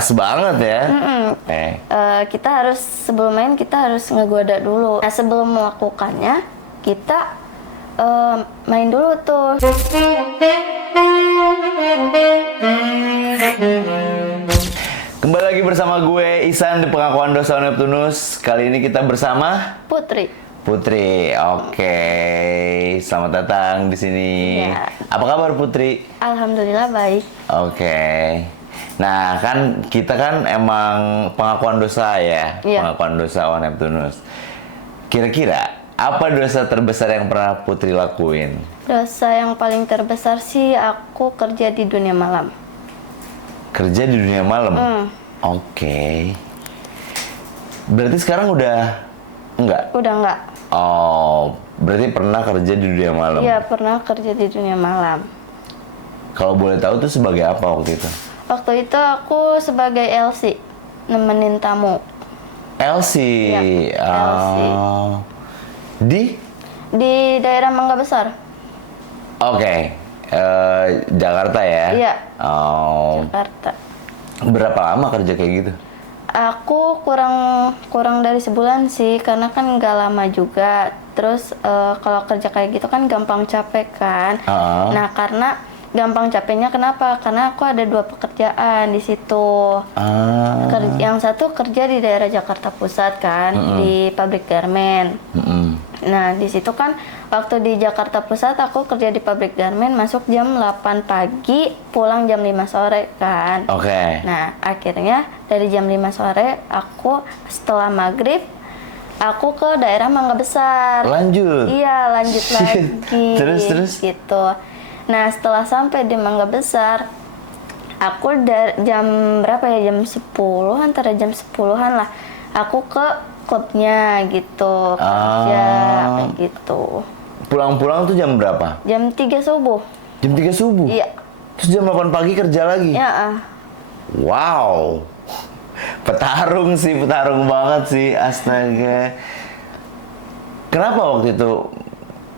keras banget ya. Kita harus sebelum main kita harus ngegoda dulu. Nah sebelum melakukannya kita main dulu tuh. Kembali lagi bersama gue Ihsan di Pengakuan Dosa Neptunus. Kali ini kita bersama Putri. Putri. Oke. Selamat datang di sini. Ya. Apa kabar Putri? Alhamdulillah baik. Oke. Nah, kan kita kan emang pengakuan dosa ya. Iya. Pengakuan dosa Neptunus. Kira-kira apa dosa terbesar yang pernah Putri lakuin? Dosa yang paling terbesar sih aku kerja di dunia malam. Kerja di dunia malam? Oke. Berarti sekarang udah enggak? Udah enggak. Oh, berarti pernah kerja di dunia malam? Iya pernah kerja di dunia malam. Kalau boleh tahu tuh sebagai apa waktu itu? Waktu itu aku sebagai LC, nemenin tamu. LC? Iya, LC. Di daerah Mangga Besar. Oke. Jakarta ya? Iya. Oh. Jakarta. Berapa lama kerja kayak gitu? Aku kurang dari sebulan sih, karena kan nggak lama juga. Terus kalau kerja kayak gitu kan gampang capek kan. Nah karena gampang capeknya kenapa? Karena aku ada 2 pekerjaan di situ. Yang satu kerja di daerah Jakarta Pusat kan, di pabrik garmen. Nah di situ kan waktu di Jakarta Pusat aku kerja di pabrik garmen, masuk jam 8 pagi, pulang jam 5 sore kan. Oke. Nah akhirnya dari jam 5 sore aku setelah maghrib aku ke daerah Mangga Besar. Lanjut? Iya lanjut lagi. Terus? Gitu. Nah setelah sampai di Mangga Besar aku jam berapa ya, jam 10, antara jam 10-an lah aku ke klubnya gitu, kerja kayak gitu. Pulang-pulang tuh jam berapa? Jam 3 subuh. Jam 3 subuh? Iya. Terus jam 8 pagi kerja lagi? Ya. Wow. Petarung banget sih, astaga. Kenapa waktu itu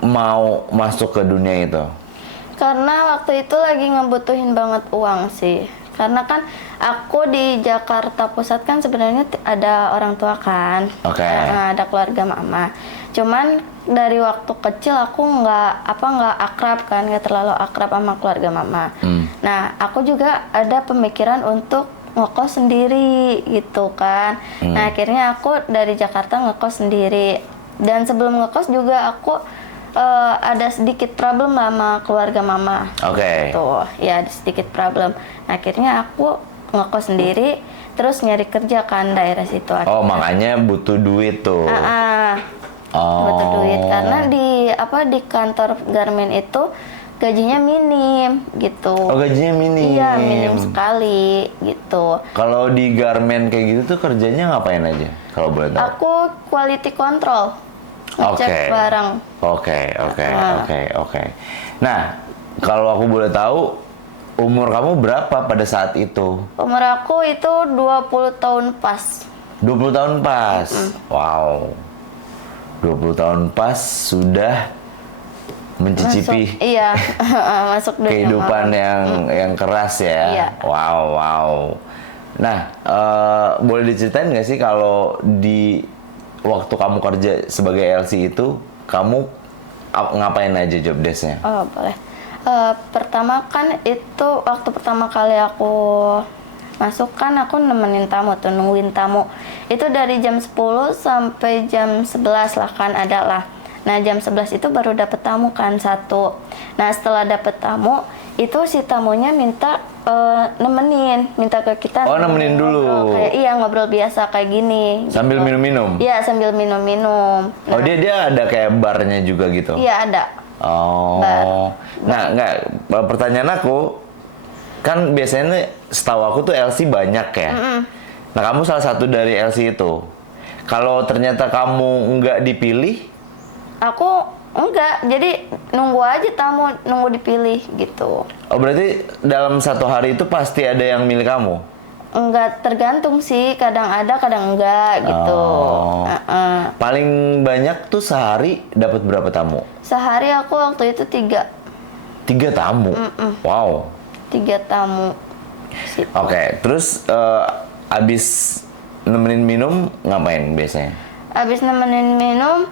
mau masuk ke dunia itu? Karena waktu itu lagi ngebutuhin banget uang sih. Karena kan aku di Jakarta Pusat kan sebenarnya ada orang tua kan. Oke. Ada keluarga mama. Cuman dari waktu kecil aku nggak akrab kan, nggak terlalu akrab sama keluarga mama. Nah aku juga ada pemikiran untuk ngekos sendiri gitu kan. Nah akhirnya aku dari Jakarta ngekos sendiri. Dan sebelum ngekos juga aku ada sedikit problem sama keluarga mama. Oke. Tuh, ya ada sedikit problem. Nah, akhirnya aku ngekos sendiri, terus nyari kerja kan daerah situ. Oh, makanya butuh duit tuh. Butuh duit karena di kantor garmen itu gajinya minim gitu. Oh, gajinya minim. Iya, minim sekali gitu. Kalau di garmen kayak gitu tuh kerjanya ngapain aja? Kalau boleh tahu. Aku quality control. Ngecek barang. Oke. Nah, kalau aku boleh tahu, umur kamu berapa pada saat itu? Umur aku itu 20 tahun pas. 20 tahun pas? Wow. 20 tahun pas sudah mencicipi masuk dunia kehidupan malam. yang keras ya? Iya. Wow. Nah, boleh diceritain nggak sih kalau di waktu kamu kerja sebagai LC itu, kamu ngapain aja job desk-nya? Oh, boleh. Pertama kan itu waktu pertama kali aku masuk kan aku nemenin tamu tuh, nungguin tamu. Itu dari jam 10 sampai jam 11 lah kan ada lah. Nah jam 11 itu baru dapet tamu kan satu. Nah setelah dapet tamu, itu si tamunya minta minta ke kita. Oh, nemenin dulu. Ngobrol biasa kayak gini. Sambil gitu. minum-minum? Iya, sambil minum-minum. Oh, dia ada kayak barnya juga gitu? Iya, ada. Oh. Bar. Nah, pertanyaan aku, kan biasanya setahu aku tuh LC banyak ya. Nah, kamu salah satu dari LC itu. Kalau ternyata kamu nggak dipilih? Aku enggak, jadi nunggu aja tamu, nunggu dipilih gitu. Oh, berarti dalam satu hari itu pasti ada yang milih kamu? Enggak, tergantung sih, kadang ada, kadang enggak gitu. Paling banyak tuh sehari dapat berapa tamu? Sehari aku waktu itu 3. 3 tamu? Wow. 3 tamu. Situ. Oke, terus abis nemenin minum ngapain biasanya? Abis nemenin minum,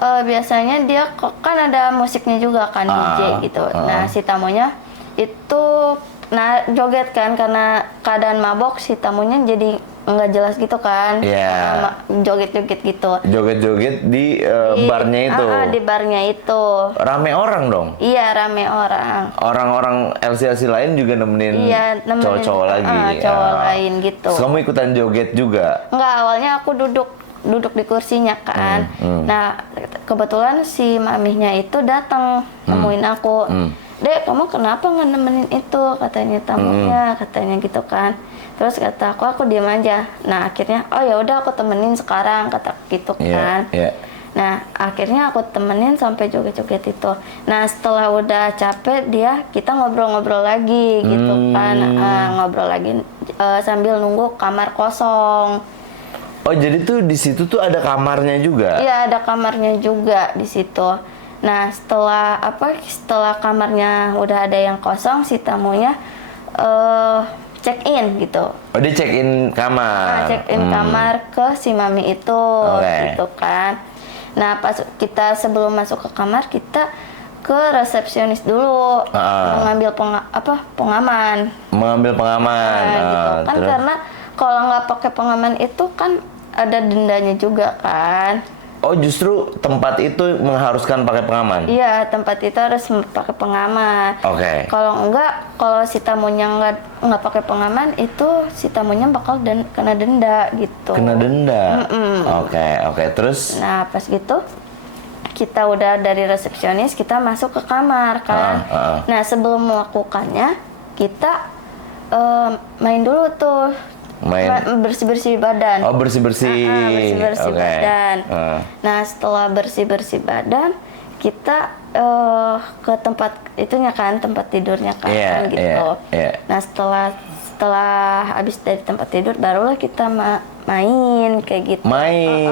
biasanya dia kan ada musiknya juga kan, DJ gitu. Nah, si tamunya itu joget kan, karena keadaan mabok si tamunya jadi nggak jelas gitu kan. Joget-joget gitu. Joget-joget di barnya itu. Di barnya itu. Rame orang dong? Iya, rame orang. Orang-orang LC lain juga nemenin, cowok-cowok lagi. Cowok lain gitu. So, kamu ikutan joget juga? Nggak, awalnya aku duduk di kursinya kan. Nah, kebetulan si mamihnya itu datang nemuin aku. Dek, kamu kenapa nggak nemenin itu? Katanya tamunya, katanya gitu kan. Terus kata aku diam aja. Nah, akhirnya, oh ya udah aku temenin sekarang, kata gitu kan. Nah, akhirnya aku temenin sampai joget-joget itu. Nah, setelah udah capek kita ngobrol-ngobrol lagi gitu kan. Ngobrol lagi sambil nunggu kamar kosong. Oh, jadi tuh di situ tuh ada kamarnya juga? Iya, ada kamarnya juga di situ. Nah, setelah kamarnya udah ada yang kosong, si tamunya check in gitu. Oh, dia check in kamar. Check in kamar ke si mami itu, gitu kan. Nah, pas kita sebelum masuk ke kamar, kita ke resepsionis dulu, mengambil pengaman. Mengambil pengaman. Gitu kan, karena kalau nggak pakai pengaman itu kan ada dendanya juga kan. Oh, justru tempat itu mengharuskan pakai pengaman? Iya, tempat itu harus pakai pengaman. Oke. Kalau si tamunya nggak pakai pengaman, itu si tamunya bakal kena denda gitu. Kena denda? Oke. Terus? Nah, pas gitu, kita udah dari resepsionis, kita masuk ke kamar kan. Nah, sebelum melakukannya, kita main dulu tuh. Bersih-bersih badan. Oh, bersih-bersih. Bersih-bersih badan. Nah, setelah bersih-bersih badan, kita ke tempat itunya kan, tempat tidurnya kan, gitu. Nah, setelah habis dari tempat tidur, barulah kita main kayak gitu. Main.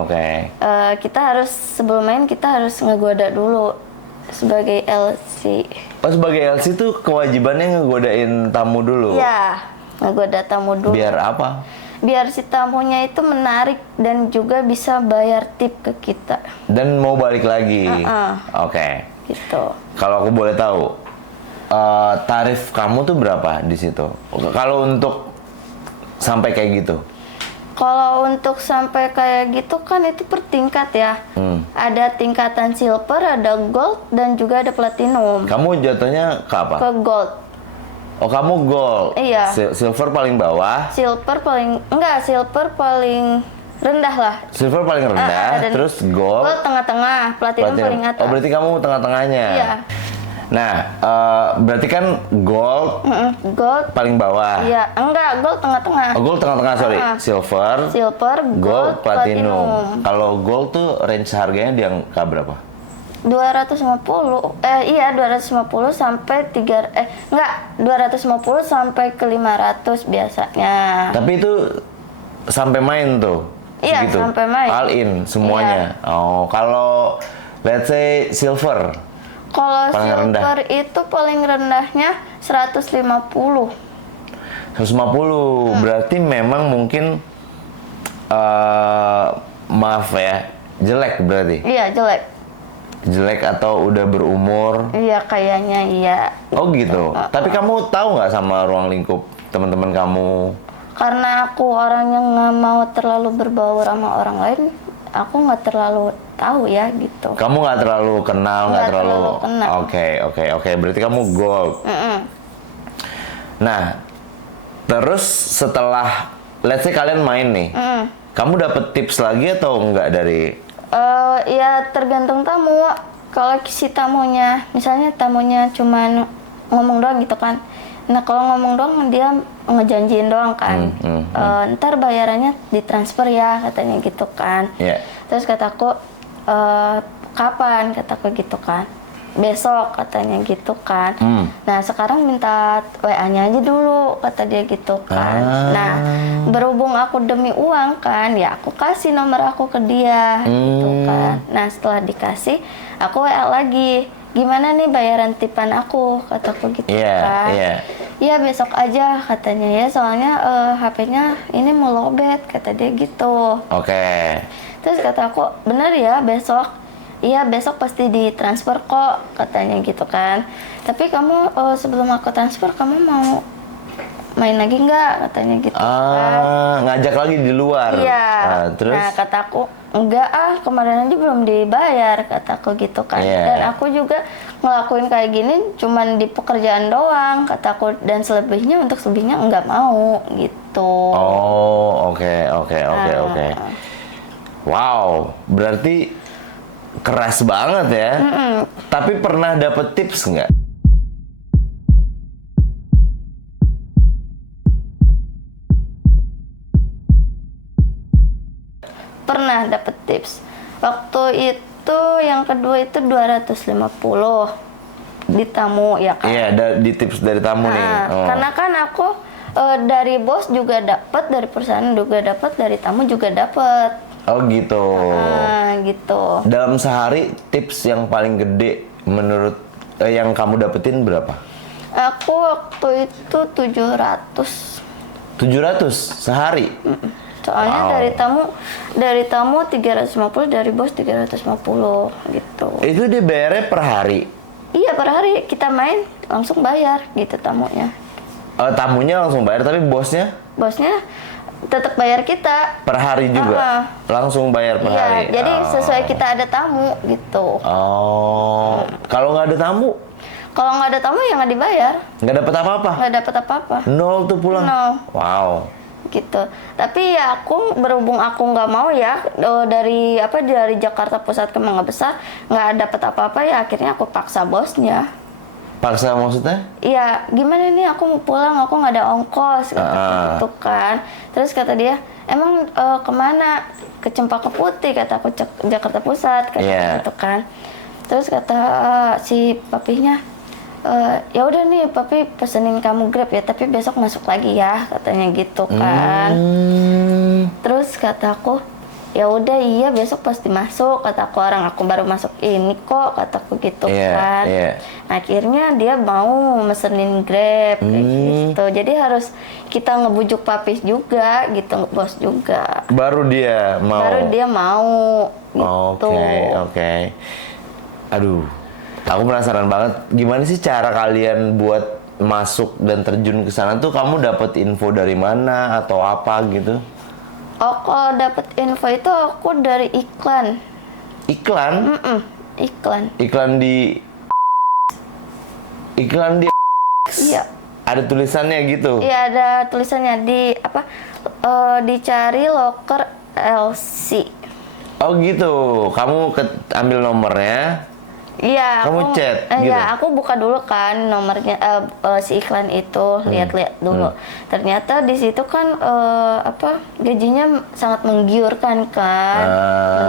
Oke. Sebelum main kita harus ngegoda dulu sebagai LC. Oh, sebagai LC tuh kewajibannya ngegodain tamu dulu? Iya. Ngegoda tamu dulu. Biar apa? Biar si tamunya itu menarik dan juga bisa bayar tip ke kita. Dan mau balik lagi. Oke. Gitu. Kalau aku boleh tahu, tarif kamu tuh berapa di situ? Kalau untuk sampai kayak gitu? Kalau untuk sampai kayak gitu kan itu per tingkat ya. Ada tingkatan silver, ada gold, dan juga ada platinum. Kamu jatuhnya ke apa? Ke gold. Oh, kamu gold. Iya. Silver paling bawah. Silver paling rendah lah. Silver paling rendah, terus gold. Gold tengah-tengah, platinum paling atas. Oh, berarti kamu tengah-tengahnya. Iya. Nah, berarti kan gold. Gold paling bawah. Iya, enggak, gold tengah-tengah. Oh, gold tengah-tengah, sorry. Silver, gold, platinum. Kalau gold tuh range harganya di angka berapa? 250 sampai 250 sampai ke 500 biasanya. Tapi itu sampai main tuh? Iya, segitu? sampai main. All in semuanya? Iya. Oh, kalau let's say silver? Kalau silver itu paling rendahnya 150. 150, berarti memang mungkin maaf ya, jelek berarti? Iya, jelek. Jelek atau udah berumur? Iya, kayaknya iya. Oh gitu. Tapi kamu tahu nggak sama ruang lingkup teman-teman kamu? Karena aku orangnya nggak mau terlalu berbaur sama orang lain, aku nggak terlalu tahu ya gitu. Kamu nggak terlalu kenal, nggak terlalu kenal. Oke. Berarti kamu gold. Nah, terus setelah let's say kalian main nih, kamu dapet tips lagi atau enggak dari? Ya tergantung tamu. Kalau si tamunya, misalnya tamunya cuman ngomong doang gitu kan. Nah, kalau ngomong doang dia ngejanjiin doang kan. Ntar bayarannya ditransfer ya, katanya gitu kan. Terus kataku, kapan? Kataku gitu kan. Besok, katanya gitu kan. Nah, sekarang minta WA-nya aja dulu, kata dia gitu kan. Nah, berhubung aku demi uang kan, ya aku kasih nomor aku ke dia, gitu kan. Nah, setelah dikasih, aku WA lagi. Gimana nih bayaran tipan aku, kataku gitu kan. Iya besok aja katanya ya, soalnya HP-nya ini mau lowbat kata dia gitu. Oke. Terus kata aku, bener ya besok? Iya besok pasti ditransfer kok katanya gitu kan. Tapi kamu sebelum aku transfer kamu mau main lagi nggak katanya gitu kan. Ngajak lagi di luar. Iya. Terus? Nah kata aku, enggak kemarin aja belum dibayar kataku gitu kan. Dan aku juga ngelakuin kayak gini cuman di pekerjaan doang kataku, dan selebihnya untuk selebihnya enggak mau gitu. Oh, oke. Wow, berarti keras banget ya. Tapi pernah dapet tips nggak? Pernah dapet tips. Waktu itu yang kedua itu 250 di tamu ya kan. Iya, di tips dari tamu nih. Karena kan aku dari bos juga dapat, dari perusahaan juga dapat, dari tamu juga dapat. Oh gitu. Gitu. Dalam sehari tips yang paling gede menurut yang kamu dapetin berapa? Aku waktu itu 700. 700 sehari? Soalnya dari tamu 350, dari bos 350 gitu. Itu dia bayarnya per hari? Iya per hari, kita main langsung bayar gitu tamunya. Tamunya langsung bayar, tapi bosnya? Bosnya tetap bayar kita. Per hari juga? Langsung bayar per hari? Iya, jadi sesuai kita ada tamu gitu. Oh, kalau nggak ada tamu? Kalau nggak ada tamu ya nggak dibayar. Nggak dapat apa-apa? Nggak dapat apa-apa. Nol tuh pulang? Nol. Wow. Gitu. Tapi ya aku berhubung aku nggak mau ya dari Jakarta Pusat ke Mangga Besar nggak dapat apa-apa, ya akhirnya aku paksa bosnya. Paksa maksudnya? Iya, gimana nih aku mau pulang, aku nggak ada ongkos gitu kan. Terus kata dia, emang kemana? Ke Cempaka Putih kata aku, Jakarta Pusat kata gitu kan. Terus kata si papinya, ya udah nih papi pesenin kamu Grab ya, tapi besok masuk lagi ya katanya gitu kan. Terus kata aku, ya udah iya besok pasti masuk kataku, orang aku baru masuk ini kok kataku gitu kan. Akhirnya dia mau mesenin Grab kayak gitu. Jadi harus kita ngebujuk papi juga gitu, bos juga. Baru dia mau gitu. Oke. Aduh, aku penasaran banget gimana sih cara kalian buat masuk dan terjun ke sana tuh. Kamu dapet info dari mana atau apa gitu? Oh, kalau dapet info itu aku dari iklan. Iklan? Iklan. Iklan di Iya. Ada tulisannya gitu? Iya, ada tulisannya dicari loker LC. Oh gitu. Kamu ambil nomornya? Iya, kamu chat gitu? Iya, aku buka dulu kan nomornya si iklan itu, lihat-lihat dulu. Ternyata di situ kan gajinya sangat menggiurkan kan,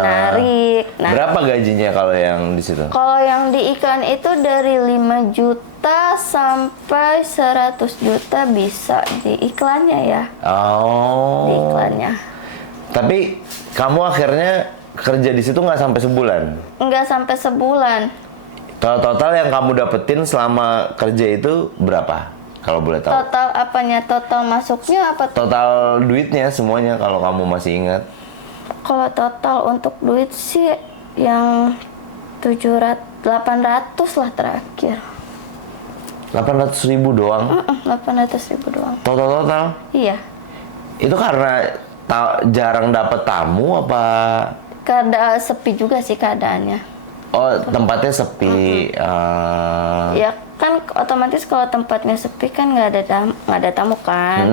menarik. Nah, berapa gajinya kalau yang di situ? Kalau yang di iklan itu dari 5 juta sampai 100 juta bisa di iklannya ya. Oh. Di iklannya. Tapi kamu akhirnya kerja di situ nggak sampai sebulan? Nggak sampai sebulan. Total yang kamu dapetin selama kerja itu berapa? Kalau boleh tahu. Total apanya? Total masuknya apa? Total duitnya semuanya kalau kamu masih ingat. Kalau total untuk duit sih yang 800 lah terakhir. 800.000 doang? 800.000 doang. Total? Iya. Itu karena jarang dapet tamu apa? Keadaan sepi juga sih keadaannya. Oh, tempatnya sepi. Ya kan otomatis kalau tempatnya sepi kan nggak ada tamu kan.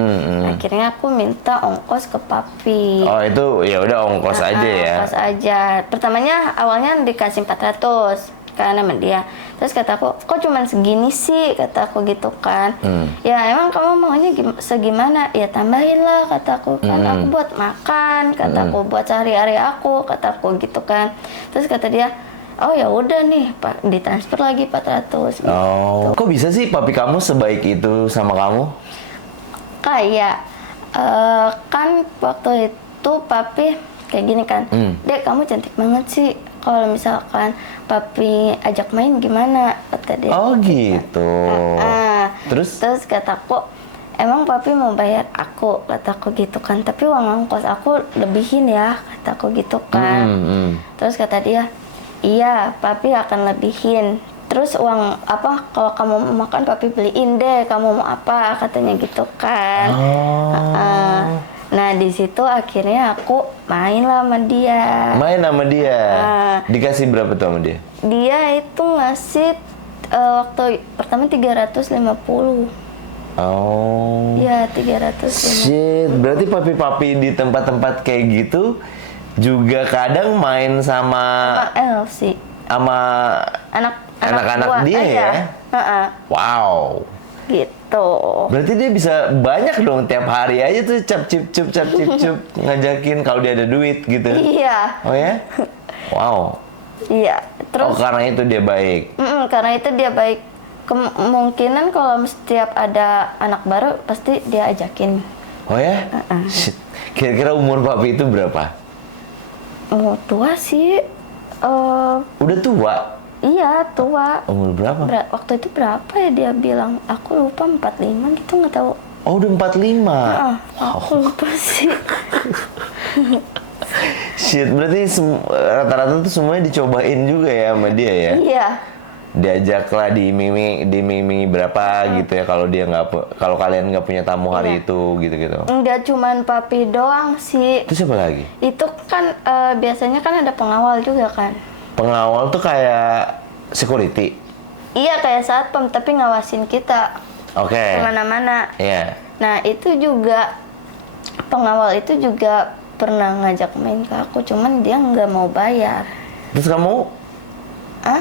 Akhirnya aku minta ongkos ke papi. Oh, itu ya udah ongkos aja ya. Ongkos aja. Pertamanya awalnya dikasih 400 kan sama dia. Terus kata aku, kok cuman segini sih, kata aku gitu kan. Ya emang kamu maunya segimana? Ya tambahin lah, kata aku kan. Aku buat makan, kata aku, buat sehari-hari aku, kata aku gitu kan. Terus kata dia, oh ya udah nih Pak, ditransfer lagi 400 gitu. Oh, kok bisa sih papi kamu sebaik itu sama kamu? Kayak kan waktu itu papi kayak gini kan, Dek kamu cantik banget sih, kalau misalkan papi ajak main gimana, kata dia. Oh gitu. Terus kataku, emang papi mau bayar aku, kataku gitu kan. Tapi uang ongkos aku lebihin ya, kataku gitu kan. Terus kata dia, iya papi akan lebihin. Terus uang apa, kalau kamu mau makan papi beliin deh, kamu mau apa, katanya gitu kan. Nah di situ akhirnya aku main lah sama dia. Main sama dia? Dikasih berapa tuh sama dia? Dia itu ngasih waktu pertama 350. Oh. Iya 350. Shit, berarti papi-papi di tempat-tempat kayak gitu juga kadang main sama Elsie. Sama anak-anak dia ya? Wow. Gitu. Berarti dia bisa banyak dong, tiap hari aja tuh cap cip cup ngajakin kalau dia ada duit gitu. Iya. Oh ya? Wow. Iya. Terus. Karena itu dia baik. Karena itu dia baik. Kemungkinan kalau setiap ada anak baru pasti dia ajakin. Oh ya? Shit. Kira-kira umur papi itu berapa? Tua sih. Udah tua? Iya, tua. Umur berapa? Waktu itu berapa ya dia bilang? Aku lupa 45 gitu, nggak tahu. Oh, udah 45? Aku lupa sih. Shit, berarti rata-rata tuh semuanya dicobain juga ya sama dia ya? Iya. Diajaklah diiming-imingi berapa gitu ya kalau dia kalau kalian nggak punya tamu hari itu gitu-gitu. Nggak cuman papi doang sih. Itu siapa lagi? Itu kan biasanya kan ada pengawal juga kan. Pengawal tuh kayak security? Iya, kayak satpam tapi ngawasin kita. Oke. Kemana-mana. Iya. Nah itu juga pengawal itu juga pernah ngajak main ke aku, cuman dia nggak mau bayar. Terus kamu?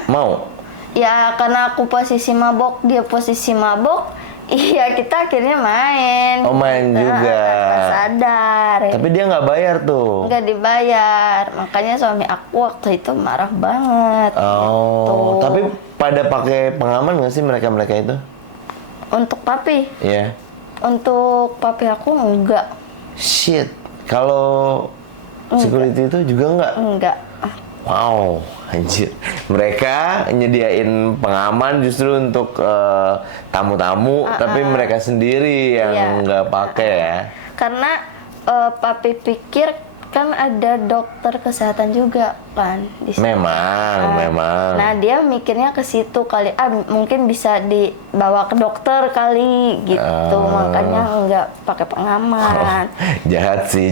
Mau? Ya karena aku posisi mabok, dia posisi mabok. Iya, kita akhirnya main. Oh, main juga. Sadar. Tapi dia nggak bayar tuh? Nggak dibayar. Makanya suami aku waktu itu marah banget. Oh, gitu. tapi pada pakai pengaman nggak sih mereka-mereka itu? Untuk papi? Iya. Untuk papi aku enggak. Shit. Kalau security itu juga nggak? Enggak. Wow, anjir. Mereka nyediain pengaman justru untuk tamu-tamu, tapi mereka sendiri yang nggak pakai ya. Karena papi pikir kan ada dokter kesehatan juga kan di sana. Memang. Nah, dia mikirnya ke situ kali. Mungkin bisa dibawa ke dokter kali gitu. Makanya nggak pakai pengaman. Jahat sih.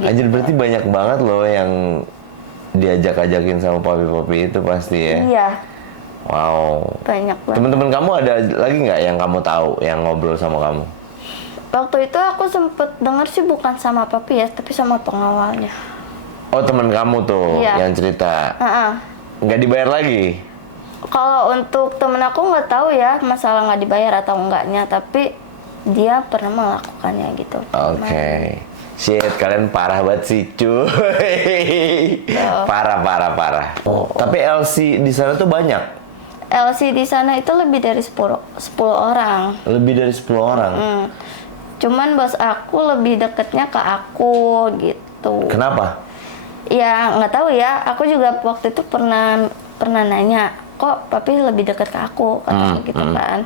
Anjir, berarti banyak banget loh yang diajak-ajakin sama papi-papi itu pasti ya. Iya. Wow. Banyak banget. Temen-temen kamu ada lagi nggak yang kamu tahu yang ngobrol sama kamu? Waktu itu aku sempet dengar sih bukan sama papi ya, tapi sama pengawalnya. Oh, temen kamu tuh yang cerita. Nggak dibayar lagi? Kalau untuk temen aku nggak tahu ya masalah nggak dibayar atau enggaknya, tapi dia pernah melakukannya gitu. Oke. Shit, kalian parah banget sih, cuy. Parah. Tapi LC di sana tuh banyak? LC di sana itu lebih dari 10 orang. Lebih dari 10 orang? Cuman bos aku lebih deketnya ke aku gitu. Kenapa? Ya nggak tahu ya. Aku juga waktu itu pernah nanya, kok papi lebih dekat ke aku, kataku gitu kan.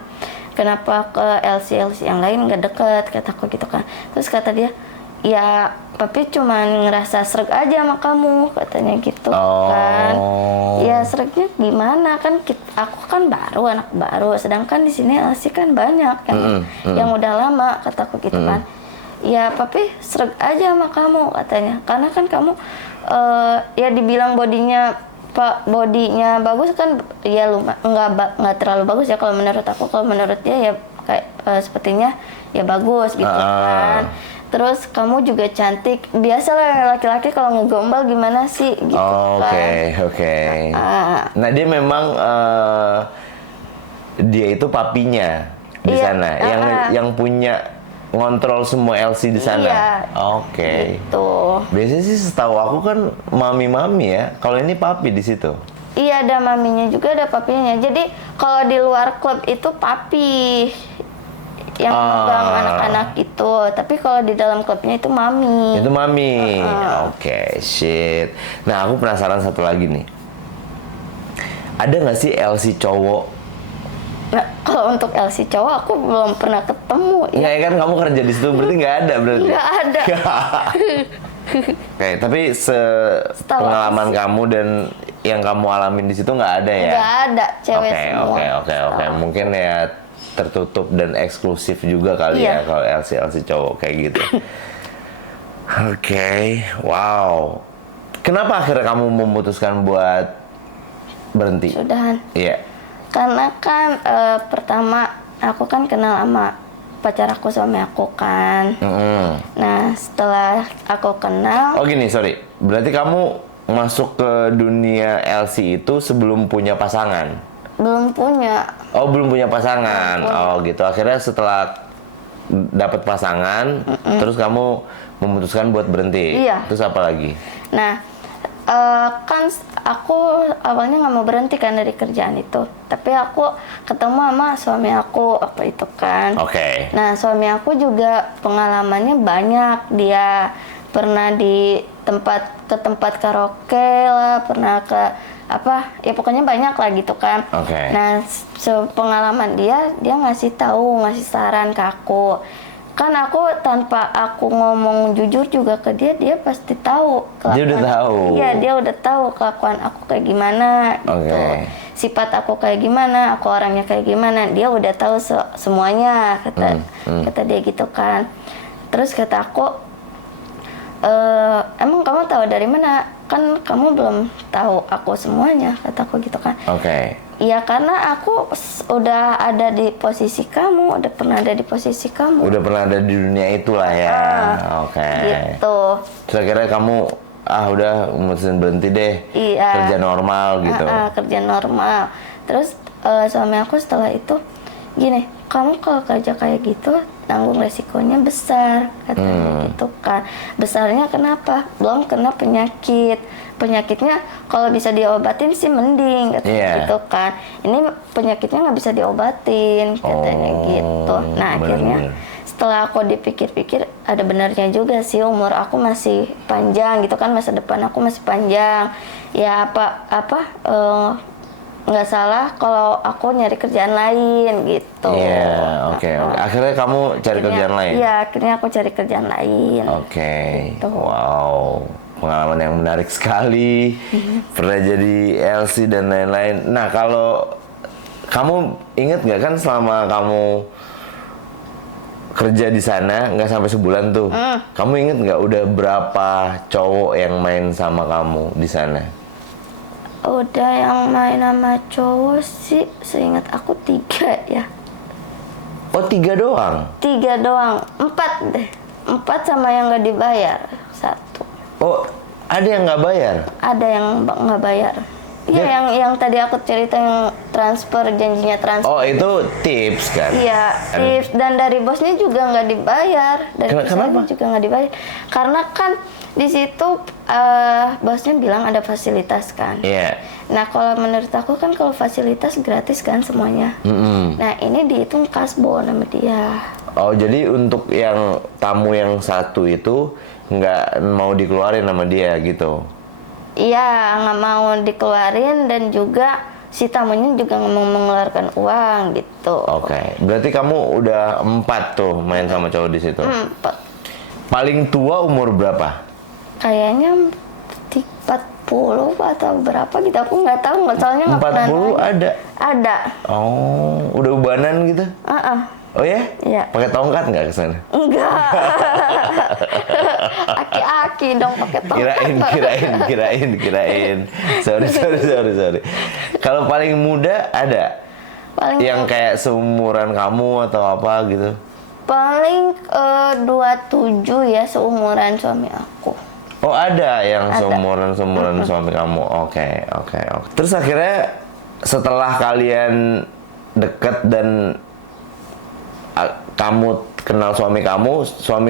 Kenapa ke LC yang lain nggak deket, kataku gitu kan. Terus kata dia, ya papi cuman ngerasa sreg aja sama kamu, katanya gitu kan. Ya sregnya gimana kan, aku kan anak baru, sedangkan di sini LC kan banyak yang udah lama, kataku gitu kan. Ya papi sreg aja sama kamu, katanya, karena kan kamu ya dibilang bodinya bagus kan, ya nggak terlalu bagus ya kalau menurut aku. Kalau menurut dia ya kayak sepertinya ya bagus gitu kan. Terus kamu juga cantik. Biasalah laki-laki kalau ngegombal gimana sih gitu Oke. Nah, dia memang dia itu papinya di sana, yang punya ngontrol semua LC di sana. Iya. Oke. Gitu. Biasanya sih setahu aku kan mami-mami ya. Kalau ini papi di situ. Iya, ada maminya juga, ada papinya. Jadi kalau di luar klub itu papi yang megang anak-anak itu, tapi kalau di dalam klubnya itu mami. Itu mami. Oke, shit. Nah, aku penasaran satu lagi nih. Ada nggak sih LC cowok? Nah, kalau Kalau untuk LC cowok aku belum pernah ketemu. Ya kan kamu kerja di situ berarti nggak ada berarti. Nggak ada. Oke, tapi Setahu pengalaman kamu dan yang kamu alamin di situ nggak ada ya? Nggak ada cewek semua. Oke. Mungkin ya tertutup dan eksklusif juga kali ya kalau LC cowok kayak gitu. Oke, wow. Kenapa akhirnya kamu memutuskan buat berhenti? Sudahan. Iya. Karena kan pertama aku kan kenal sama pacar aku, suami aku kan. Nah setelah aku kenal. Oh gini, sorry. Berarti kamu masuk ke dunia LC itu sebelum punya pasangan? Belum punya. Oh belum punya pasangan. Oh gitu. Akhirnya setelah dapat pasangan, terus kamu memutuskan buat berhenti. Iya. Terus apa lagi? Nah kan aku awalnya nggak mau berhenti kan dari kerjaan itu, tapi aku ketemu sama suami aku apa itu kan. Oke. Nah suami aku juga pengalamannya banyak, dia pernah di tempat karaoke lah, pernah ke apa ya pokoknya banyak lah gitu kan. Oke. Nah pengalaman dia ngasih ngasih saran ke aku. Kan aku tanpa aku ngomong jujur juga ke dia pasti tahu kelakuan. Dia udah tahu. Iya, dia udah tahu kelakuan aku kayak gimana gitu. Sifat aku kayak gimana, aku orangnya kayak gimana. Dia udah tahu semuanya kata dia gitu kan. Terus kata aku, emang kamu tahu dari mana? Kan kamu belum tahu aku semuanya, kata aku gitu kan. Oke. Iya karena aku udah ada di posisi kamu, udah pernah ada di posisi kamu. Udah pernah ada di dunia itulah ya. Oke. Gitu. Terus akhirnya kamu udah memutusin berhenti deh. Iya. Kerja normal gitu. Kerja normal. Terus suami aku setelah itu gini, kamu kalau kerja kayak gitu tanggung resikonya besar, katanya gitu kan. Besarnya kenapa? Belum kena penyakitnya kalau bisa diobatin sih mending katanya gitu kan. Ini penyakitnya nggak bisa diobatin katanya gitu. Nah akhirnya setelah aku dipikir-pikir ada benarnya juga sih, umur aku masih panjang gitu kan, masa depan aku masih panjang ya, nggak salah kalau aku nyari kerjaan lain gitu. Iya, oke. Akhirnya kamu cari kerjaan lain? Iya, akhirnya aku cari kerjaan lain. Oke. Gitu. Wow, pengalaman yang menarik sekali. Pernah jadi LC dan lain-lain. Nah, kalau kamu inget nggak kan selama kamu kerja di sana nggak sampai sebulan tuh, kamu inget nggak udah berapa cowok yang main sama kamu di sana? Udah yang main sama cowok sih, seingat aku 3 ya. Oh 3 doang? 3 doang, 4 deh. 4 sama yang nggak dibayar 1. Oh ada yang nggak bayar? Ada yang nggak bayar. Iya yang tadi aku cerita yang janjinya transfer. Oh itu tips kan? Iya tips, dan dari bosnya juga nggak dibayar. Dari bosnya juga nggak dibayar. Karena kan di situ bosnya bilang ada fasilitas kan. Iya. Nah kalau menurut aku kan kalau fasilitas gratis kan semuanya. Nah ini dihitung kasbo sama dia. Oh jadi untuk yang tamu yang satu itu nggak mau dikeluarin sama dia gitu? Iya nggak mau dikeluarin, dan juga si tamunya juga nggak mau mengeluarkan uang gitu. Oke. Berarti kamu udah 4 tuh main sama cowok di situ? 4. Paling tua umur berapa? Kayaknya 40 atau berapa gitu, aku nggak tahu, soalnya nggak pernah nanya. 40 ada? Ada. Oh, udah ubanan gitu? Oh ya? Iya. Pakai tongkat nggak ke sana? Enggak. Aki-aki dong pakai tongkat. Kirain. Sorry. Kalau paling muda ada? Yang kayak seumuran kamu atau apa gitu? Paling 27 ya, seumuran suami aku. Oh ada yang seumuran suami kamu. Oke. Terus akhirnya setelah kalian deket dan kamu kenal suami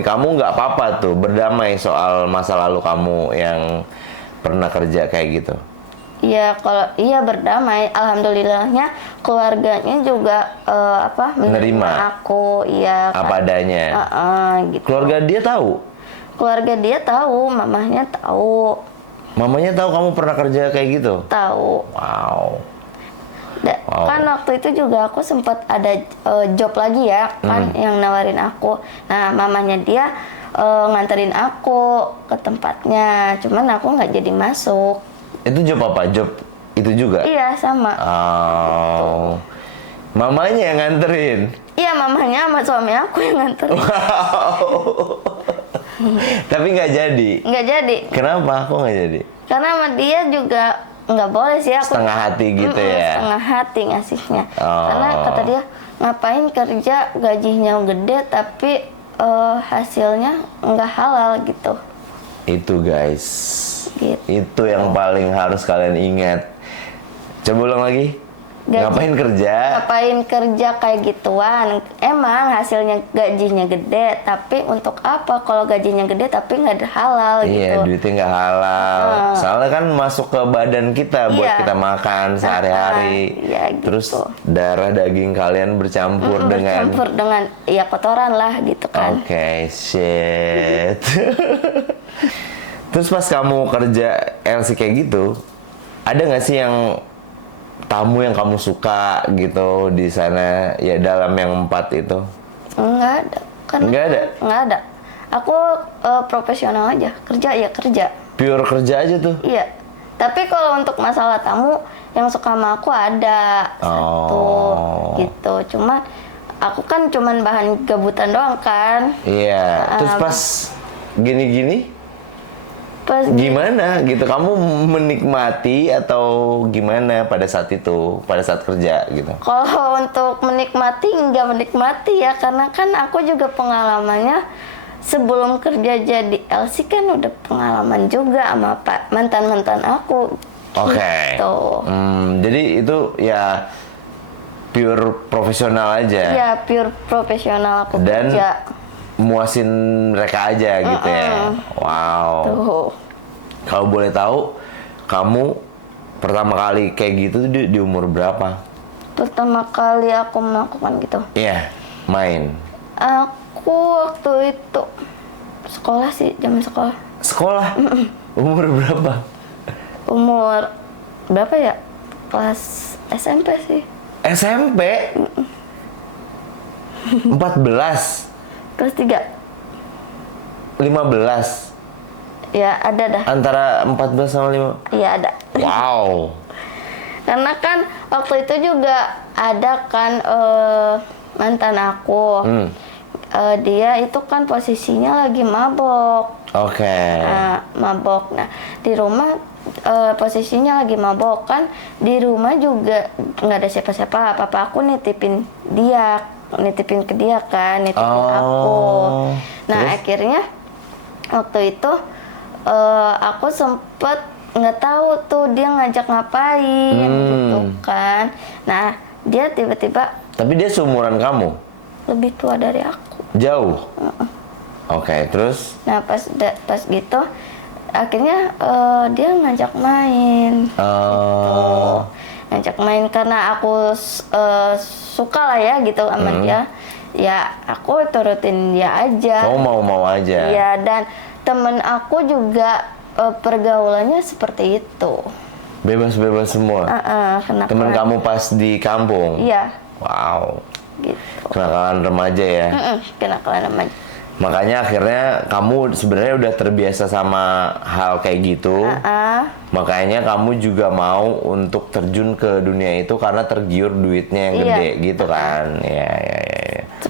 kamu nggak apa-apa tuh berdamai soal masa lalu kamu yang pernah kerja kayak gitu? Iya, berdamai. Alhamdulillahnya keluarganya juga menerima aku, iya. Apa kan. adanya. Gitu. Keluarga dia tahu? Keluarga dia tahu, mamahnya tahu. Mamanya tahu kamu pernah kerja kayak gitu? Tahu. Wow. Kan waktu itu juga aku sempat ada job lagi ya kan yang nawarin aku. Nah mamanya dia nganterin aku ke tempatnya, cuman aku nggak jadi masuk. Itu job apa? Job itu juga? Iya sama. Oh. Mamanya yang nganterin? Iya mamanya sama suami aku yang nganterin. Wow. Tapi nggak jadi? Nggak jadi. Kenapa? Aku nggak jadi? Karena sama dia juga nggak boleh sih aku. Setengah hati gitu ya? Setengah hati ngasihnya. Oh. Karena kata dia, ngapain kerja gajinya gede tapi hasilnya nggak halal gitu. Itu guys. Gitu. Itu yang paling harus kalian ingat. Coba ulang lagi. Ngapain kerja? Ngapain kerja kayak gituan? Emang hasilnya gajinya gede, tapi untuk apa kalau gajinya gede tapi nggak halal gitu? Iya, duitnya nggak halal. Soalnya kan masuk ke badan kita buat kita makan sehari-hari. Iya, gitu. Terus darah daging kalian bercampur dengan ya kotoran lah gitu kan. Oke, shit. Terus pas kamu kerja LC kayak gitu, ada nggak sih yang tamu yang kamu suka gitu di sana ya dalam yang 4 itu? Nggak ada. Nggak ada? Nggak ada. Aku profesional aja, kerja ya kerja. Pure kerja aja tuh? Iya. Tapi kalau untuk masalah tamu yang suka sama aku ada satu gitu. Cuma aku kan cuman bahan gabutan doang kan. Iya. Terus pas gini-gini? Gimana gitu, kamu menikmati atau gimana pada saat itu, pada saat kerja gitu? Kalau untuk menikmati nggak menikmati ya, karena kan aku juga pengalamannya sebelum kerja jadi LC kan udah pengalaman juga sama mantan aku. Oke. Gitu. Jadi itu ya pure profesional aja. Iya pure profesional aku dan kerja. Muasin mereka aja gitu ya. Wow. Tuh. Kalau boleh tahu, kamu pertama kali kayak gitu di umur berapa? Pertama kali aku melakukan gitu. Iya, main. Aku waktu itu sekolah sih, zaman sekolah. Sekolah? Umur berapa? Umur berapa ya? Kelas SMP sih. SMP? 14? Kelas 3. 15? Ya ada dah. Antara 14 sama 5? Iya ada. Wow. Karena kan waktu itu juga ada kan mantan aku. Dia itu kan posisinya lagi mabok. Oke. Nah, mabok. Nah di rumah posisinya lagi mabok kan. Di rumah juga nggak ada siapa-siapa. Papa aku nitipin ke dia kan, nitipin aku. Nah terus? Akhirnya waktu itu aku sempet nggak tahu tuh dia ngajak ngapain gitu kan. Nah dia tiba-tiba. Tapi dia seumuran kamu? Lebih tua dari aku. Jauh? Oke, terus? Nah pas gitu akhirnya dia ngajak main. Gitu. Ngajak main karena aku suka lah ya gitu sama dia. Ya aku turutin dia aja. Kamu mau aja? Iya, dan temen aku juga pergaulannya seperti itu. Bebas-bebas semua? Temen kamu pas di kampung? Iya. Wow. Gitu. Kenakalan remaja ya? Kenakalan remaja. Makanya akhirnya kamu sebenarnya udah terbiasa sama hal kayak gitu. Makanya kamu juga mau untuk terjun ke dunia itu karena tergiur duitnya yang gede gitu kan. Ya.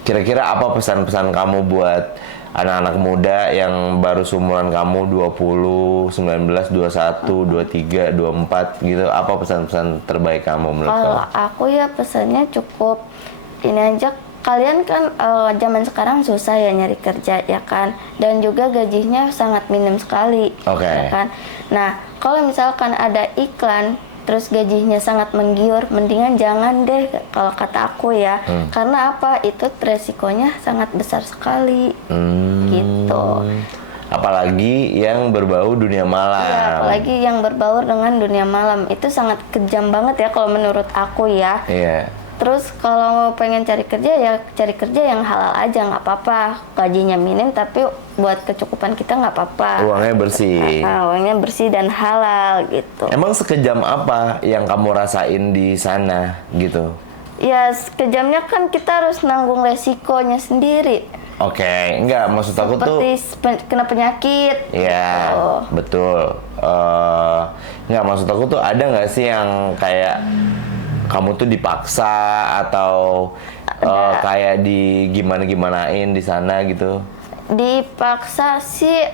Kira-kira apa pesan-pesan kamu buat anak-anak muda yang baru seumuran kamu 20, 19, 21, 23, 24 gitu? Apa pesan-pesan terbaik kamu menurut kamu? Kalau aku ya pesannya cukup ini aja. Kalian kan zaman sekarang susah ya nyari kerja ya kan, dan juga gajinya sangat minim sekali. Ya kan. Nah kalau misalkan ada iklan terus gajinya sangat menggiur, mendingan jangan deh kalau kata aku ya. Karena apa? Itu resikonya sangat besar sekali. Gitu. Apalagi yang berbau dunia malam. Ya, apalagi yang berbaur dengan dunia malam itu sangat kejam banget ya kalau menurut aku ya. Iya. Terus kalau pengen cari kerja ya cari kerja yang halal aja, nggak apa-apa. Gajinya minim tapi buat kecukupan kita nggak apa-apa. Uangnya bersih. Nah, uangnya bersih dan halal gitu. Emang sekejam apa yang kamu rasain di sana gitu? Ya sekejamnya kan kita harus nanggung resikonya sendiri. Oke, enggak, maksud aku tuh Seperti kena penyakit. ya, gitu. betul. Nggak, maksud aku tuh ada nggak sih yang kayak kamu tuh dipaksa atau kayak di gimanain di sana gitu? Dipaksa sih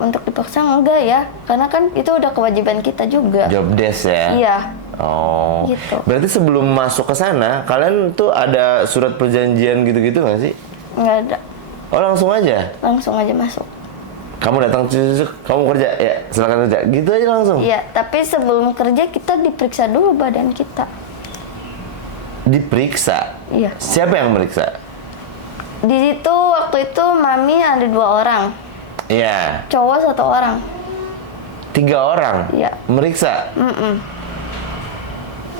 untuk dipaksa enggak ya, karena kan itu udah kewajiban kita juga. Job desk ya? Iya. Oh, Gitu. berarti sebelum masuk ke sana, kalian tuh ada surat perjanjian gitu-gitu nggak sih? Nggak ada, Oh, langsung aja? langsung aja masuk. Kamu datang, kamu kerja, ya silakan kerja, gitu aja langsung? Iya, tapi sebelum kerja kita diperiksa dulu badan kita. Diperiksa? Iya. Siapa yang meriksa? Di situ waktu itu mami ada 2 orang, Iya. cowok 1 orang. 3 orang? Iya. Meriksa?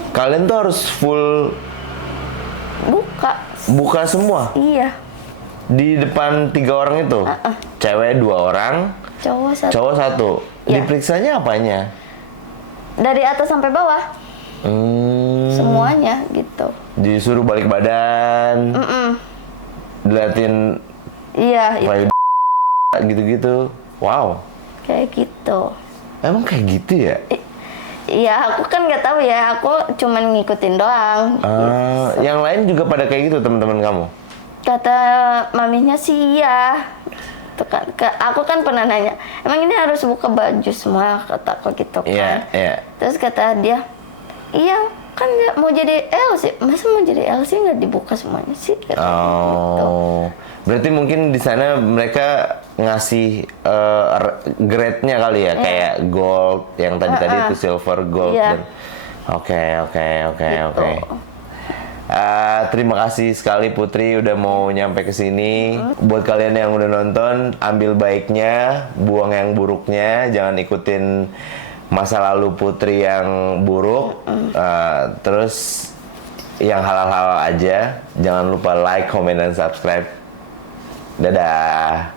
Kalian tuh harus full buka semua? Iya. Di depan 3 orang itu? Cewek 2 orang, Cowok 1. cowok 1. Iya. Diperiksanya apanya? Dari atas sampai bawah, semuanya gitu. Disuruh balik badan, diliatin Iya, itu gitu-gitu. Wow. kayak gitu. Emang kayak gitu ya? Iya, aku kan nggak tahu ya. Aku cuman ngikutin doang. Yang lain juga pada kayak gitu teman-teman kamu? Kata maminya sih iya. Tuh kan, aku kan pernah nanya, emang ini harus buka baju semua, kataku gitu kan. Iya, iya. Terus kata dia, iya kan ya, mau jadi LC, masa mau jadi LC nggak dibuka semuanya sih? Kata gitu. Berarti mungkin di sana mereka ngasih grade-nya kali ya, kayak gold, yang tadi itu silver, gold. Iya. Oke. Gitu. Terima kasih sekali Putri udah mau nyampe ke sini. Buat kalian yang udah nonton, ambil baiknya, buang yang buruknya, jangan ikutin masa lalu Putri yang buruk. Terus yang halal-halal aja. Jangan lupa like, comment, dan subscribe. Dadah.